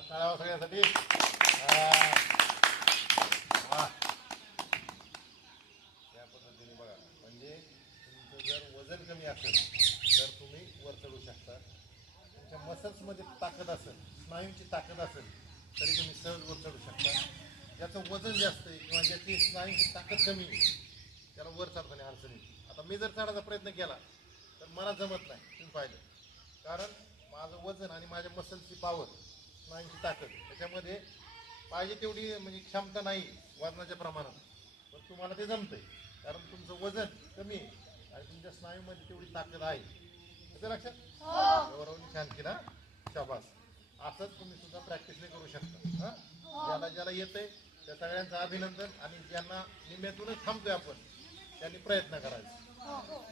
टाळावा सगळ्यासाठी. त्या पद्धतीने बघा. म्हणजे तुमचं जर वजन कमी असेल तर तुम्ही वर चढू शकता. तुमच्या मसल्समध्ये ताकद असेल स्नायूंची ताकद असेल तरी तुम्ही सहज वर चढू शकता. ज्याचं वजन जास्त आहे किंवा ज्याची स्नायूंची ताकद कमी आहे त्याला वर चढताना अडचणी आता मी जर चढायचा प्रयत्न केला तर मला जमत नाही. तुम्ही पाहिलं. कारण माझं वजन आणि माझ्या मसलची पावर स्नायूंची ताकद. त्याच्यामध्ये पाहिजे तेवढी म्हणजे क्षमता नाही वजनाच्या प्रमाणात. पण तुम्हाला ते जमतंय. कारण तुमचं वजन कमी आहे आणि तुमच्या स्नायूमध्ये तेवढी ताकद आहे. येतं लक्षात? गौरवनी छान केला शाबास. असंच तुम्ही सुद्धा प्रॅक्टिस नाही करू शकता. हा? ज्याला ज्याला येतंय त्या सगळ्यांचं अभिनंदन आणि ज्यांना निम्यातूनच थांबतोय आपण त्यांनी प्रयत्न करायचा. ओके